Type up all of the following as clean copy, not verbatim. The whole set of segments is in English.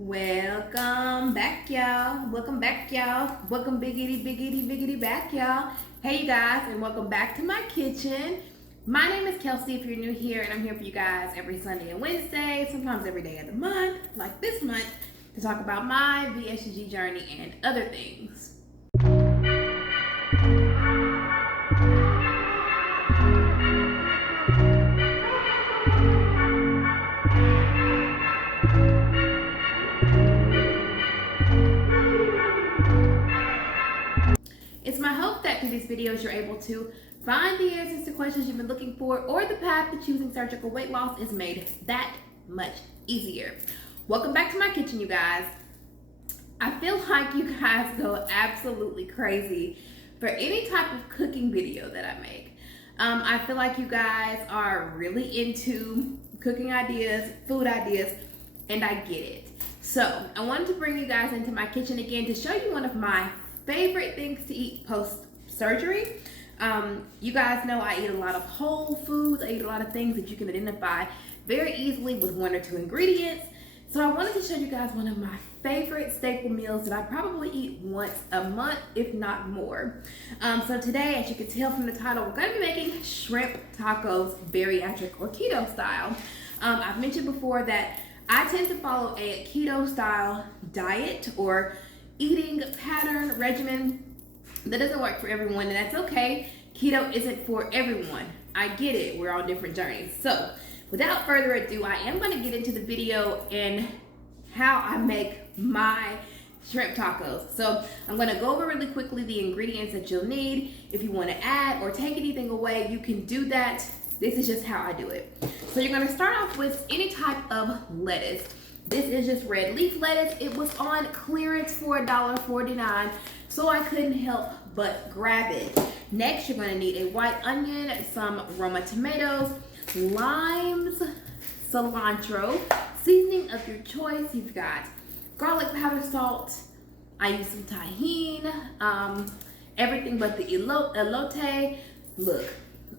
Welcome back, y'all. Welcome back, y'all. Welcome biggity back, y'all. Hey, you guys, and welcome back to my kitchen. My name is Kelsi if you're new here, and I'm here for you guys every Sunday and Wednesday, sometimes every day of the month, like this month, to talk about my VSG journey and other things. It's my hope that through these videos you're able to find the answers to questions you've been looking for, or the path to choosing surgical weight loss is made that much easier. Welcome back to my kitchen, you guys. I feel like you guys go absolutely crazy for any type of cooking video that I make. I feel like you guys are really into cooking ideas, food ideas, and I get it. So I wanted to bring you guys into my kitchen again to show you one of my favorite things to eat post-surgery. You guys know I eat a lot of whole foods. I eat a lot of things that you can identify very easily with one or two ingredients. So I wanted to show you guys one of my favorite staple meals that I probably eat once a month, if not more. So today, as you can tell from the title, we're going to be making shrimp tacos, bariatric or keto style. I've mentioned before that I tend to follow a keto style diet or eating pattern regimen. That doesn't work for everyone, and that's okay. Keto isn't for everyone. I get it. We're on different journeys. So without further ado, I am going to get into the video and how I make my shrimp tacos. So I'm going to go over really quickly the ingredients that you'll need. If you want to add or take anything away, you can do that. This is just how I do it. So you're going to start off with any type of lettuce. This is just red leaf lettuce. It was on clearance for $1.49, so I couldn't help but grab it. Next, you're going to need a white onion, some Roma tomatoes, limes, cilantro, seasoning of your choice. You've got garlic powder, salt. I use some tahini, everything but the elote. Look,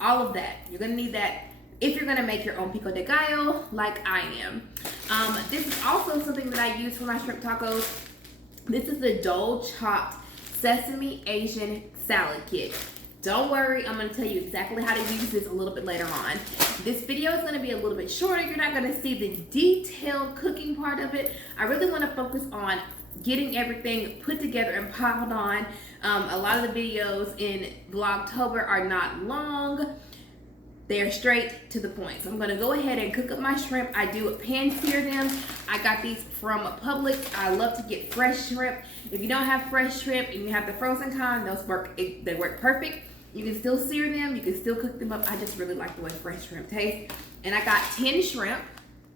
all of that. You're going to need that if you're gonna make your own Pico de Gallo, like I am. This is also something that I use for my shrimp tacos. This is the Dole Chopped Sesame Asian Salad Kit. Don't worry, I'm gonna tell you exactly how to use this a little bit later on. This video is gonna be a little bit shorter. You're not gonna see the detailed cooking part of it. I really wanna focus on getting everything put together and piled on. A lot of the videos in Vlogtober are not long. They're straight to the point. So I'm gonna go ahead and cook up my shrimp. I do pan sear them. I got these from Publix. I love to get fresh shrimp. If you don't have fresh shrimp and you have the frozen kind, they work perfect. You can still sear them. You can still cook them up. I just really like the way fresh shrimp tastes. And I got 10 shrimp,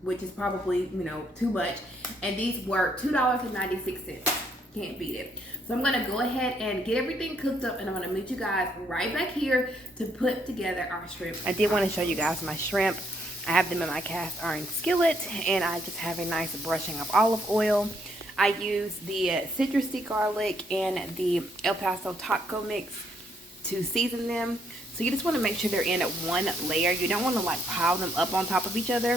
which is probably, too much. And these were $2.96. Can't beat it. So I'm gonna go ahead and get everything cooked up, and I'm gonna meet you guys right back here to put together our shrimp. I did want to show you guys my shrimp. I have them in my cast iron skillet, and I just have a nice brushing of olive oil. I use the citrusy garlic and the El Paso taco mix to season them. So you just want to make sure they're in one layer. You don't want to like pile them up on top of each other,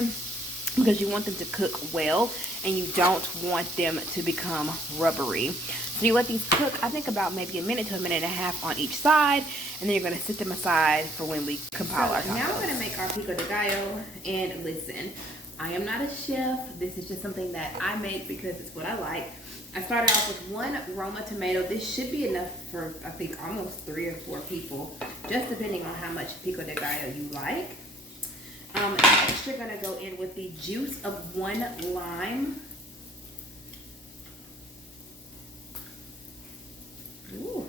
because you want them to cook well and you don't want them to become rubbery. So you let these cook, I think about maybe a minute to a minute and a half on each side, and then you're going to set them aside for when we compile our tacos. Now we're going to make our Pico de Gallo, and listen, I am not a chef. This is just something that I make because it's what I like. I started off with one Roma tomato. This should be enough for, I think, almost 3 or 4 people, just depending on how much Pico de Gallo you like. Next, you're gonna go in with the juice of 1 lime. Ooh.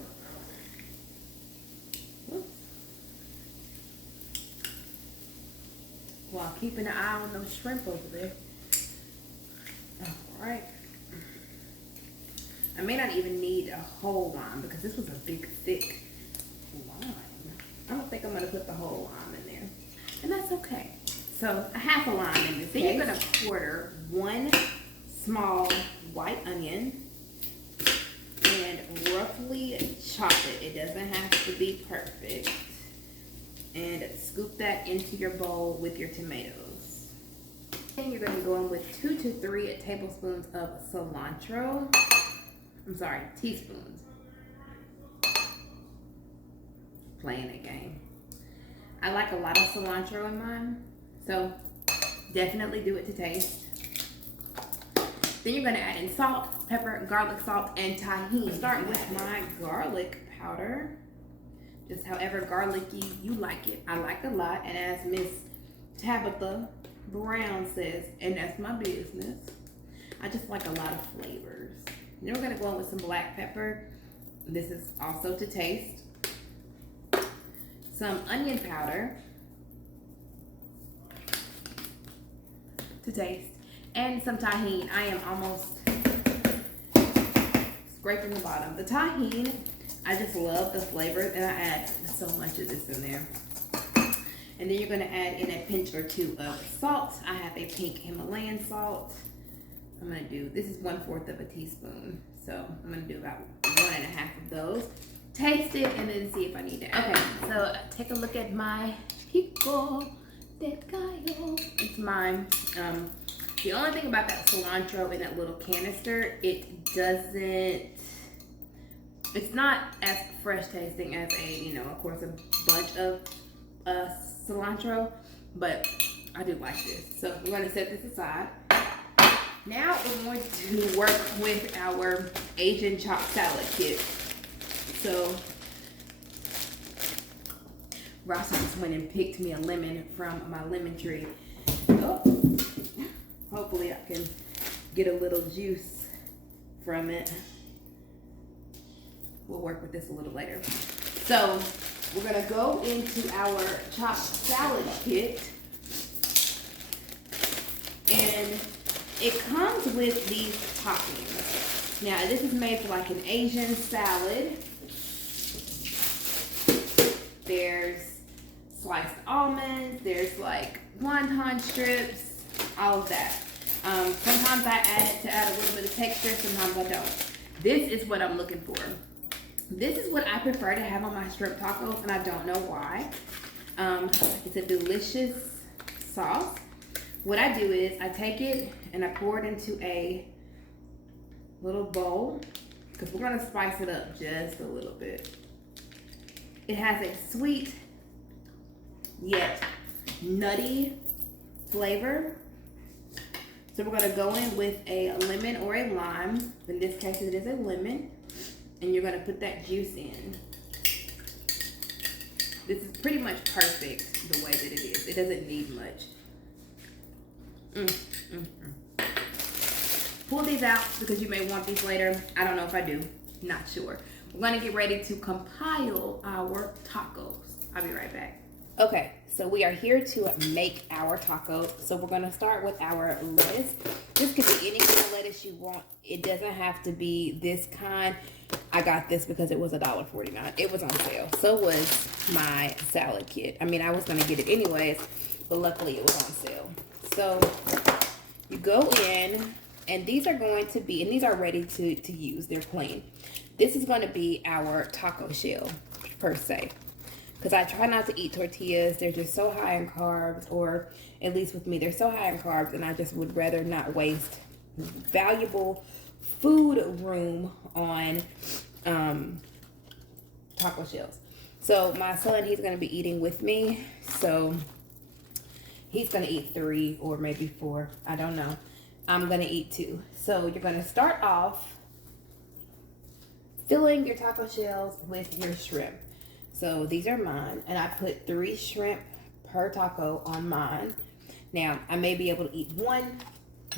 Oops. While keeping an eye on those shrimp over there. All right. I may not even need a whole lime because this was a big, thick lime. I don't think I'm gonna put the whole lime in there. And that's okay. So a half a lime in this. Then you're gonna quarter 1 small white onion and roughly chop it. It doesn't have to be perfect. And scoop that into your bowl with your tomatoes. Then you're going to go in with 2 to 3 tablespoons of cilantro. I'm sorry, teaspoons. Playing a game. I like a lot of cilantro in mine, so definitely do it to taste. Then you're going to add in salt, pepper, garlic salt, and tahini. Start with my garlic powder, just however garlicky you like it. I like a lot, and as Miss Tabitha Brown says, and that's my business, I just like a lot of flavors. Then we're going to go in with some black pepper. This is also to taste. Some onion powder to taste, and some tahini. I am almost scraping the bottom. The tahini, I just love the flavor, and I add so much of this in there. And then you're going to add in a pinch or 2 of salt. I have a pink Himalayan salt. I'm going to do, this is 1/4 of a teaspoon, so I'm going to do about 1.5 of those. Taste it and then see if I need to add. Okay, so take a look at my Pico de Gallo. It's mine. The only thing about that cilantro in that little canister, it's not as fresh tasting as a, of course, a bunch of cilantro, but I do like this. So we're going to set this aside. Now we're going to work with our Asian chopped salad kit. So Rossi just went and picked me a lemon from my lemon tree. Oh, hopefully I can get a little juice from it. We'll work with this a little later. So we're gonna go into our chopped salad kit, and it comes with these toppings. Now this is made for like an Asian salad. There's sliced almonds, there's like wonton strips, all of that. Sometimes I add it to add a little bit of texture, sometimes I don't. This is what I'm looking for. This is what I prefer to have on my shrimp tacos, and I don't know why. It's a delicious sauce. What I do is I take it and I pour it into a little bowl, because we're gonna spice it up just a little bit. It has a sweet yet nutty flavor. So we're gonna go in with a lemon or a lime. In this case, it is a lemon. And you're gonna put that juice in. This is pretty much perfect the way that it is. It doesn't need much. Pull these out because you may want these later. I don't know if I do, not sure. We're gonna get ready to compile our tacos. I'll be right back. Okay, so we are here to make our tacos. So we're gonna start with our lettuce. This could be any kind of lettuce you want. It doesn't have to be this kind. I got this because it was $1.49. It was on sale. So was my salad kit. I mean, I was gonna get it anyways, but luckily it was on sale. So you go in, and these are going to be, and these are ready to use. They're plain. This is going to be our taco shell, per se. Because I try not to eat tortillas. They're just so high in carbs, or at least with me, they're so high in carbs, and I just would rather not waste valuable food room on taco shells. So my son, he's going to be eating with me. So he's going to eat 3 or maybe 4. I don't know. I'm going to eat 2. So you're going to start off filling your taco shells with your shrimp. So these are mine, and I put 3 shrimp per taco on mine. Now, I may be able to eat 1,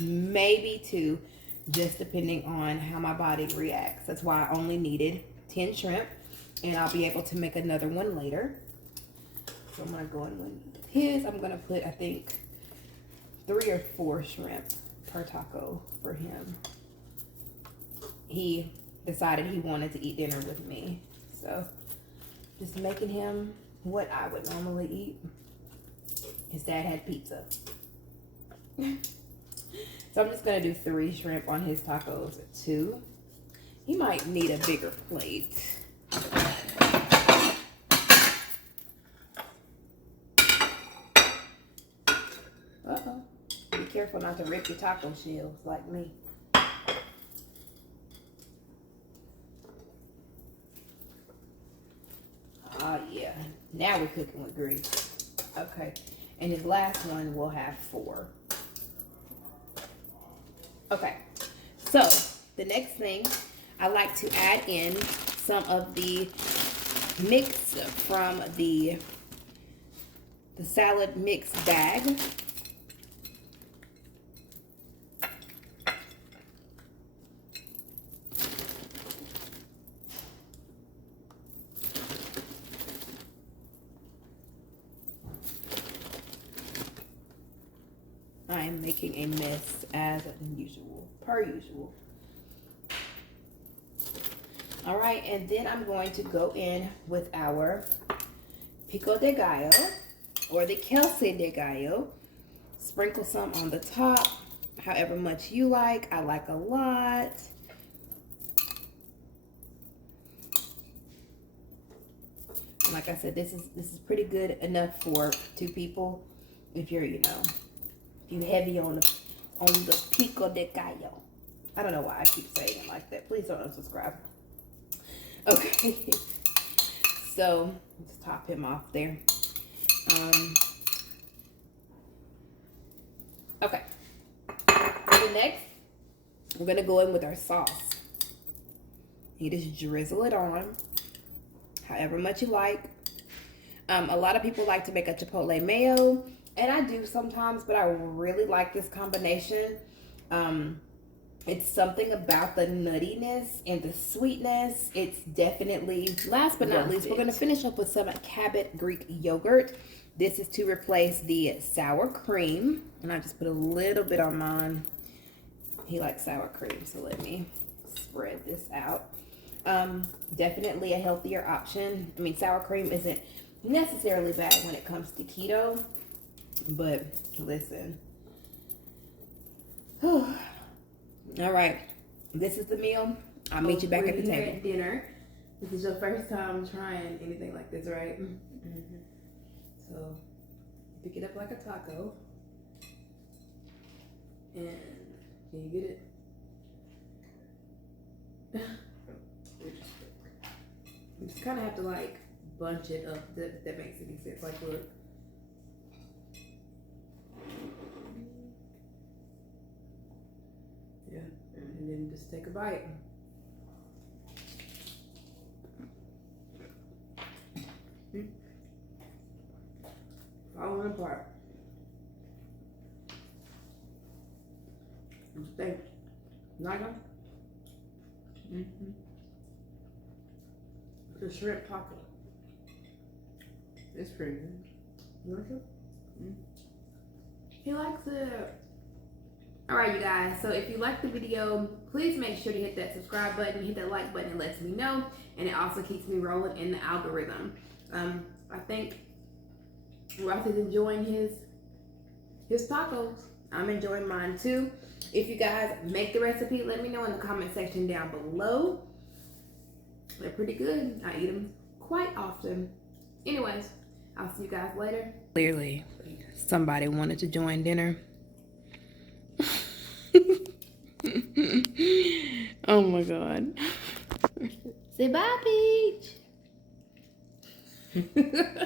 maybe 2, just depending on how my body reacts. That's why I only needed 10 shrimp, and I'll be able to make another one later. So I'm gonna go in with his. I'm gonna put, I think, 3 or 4 shrimp per taco for him. He decided he wanted to eat dinner with me, so just making him what I would normally eat. His dad had pizza. So I'm just gonna do 3 shrimp on his tacos, 2. He might need a bigger plate. Uh-oh, be careful not to rip your taco shells like me. Oh yeah, now we're cooking with grease. Okay, and this last one will have 4. Okay, so the next thing, I like to add in some of the mix from the salad mix bag. I am making a mess as usual, per usual. All right, and then I'm going to go in with our Pico de Gallo, or the Kelsi de Gallo. Sprinkle some on the top, however much you like. I like a lot. Like I said, this is pretty good enough for 2 people. If you're, you heavy on the Pico de Gallo. I don't know why I keep saying it like that. Please don't unsubscribe. Okay. So let's top him off there. Okay. So next, we're gonna go in with our sauce. You just drizzle it on, however much you like. A lot of people like to make a chipotle mayo, and I do sometimes, but I really like this combination. It's something about the nuttiness and the sweetness. It's definitely, last but not least, we're going to finish up with some Cabot Greek yogurt. This is to replace the sour cream, and I just put a little bit on mine. He likes sour cream, so let me spread this out. Definitely a healthier option. I mean, sour cream isn't necessarily bad when it comes to keto, but listen. All right, this is the meal. I'll meet you back at the table. At dinner. This is your first time trying anything like this, right? Mm-hmm. So pick it up like a taco, and can you get it? You just kind of have to like bunch it up. That makes any sense. Like, look. Yeah, and then just take a bite. Falling apart. What you think? Naga? Mm-hmm. The shrimp taco. It's pretty good. You like it? Mm-hmm. He likes it. Alright, you guys, so if you like the video, please make sure to hit that subscribe button, hit that like button. It lets me know, and it also keeps me rolling in the algorithm. I think Ross is enjoying his tacos. I'm enjoying mine too. If you guys make the recipe, let me know in the comment section down below. They're pretty good. I eat them quite often. Anyways, I'll see you guys later. Clearly, somebody wanted to join dinner. Oh my God. Say bye, Peach.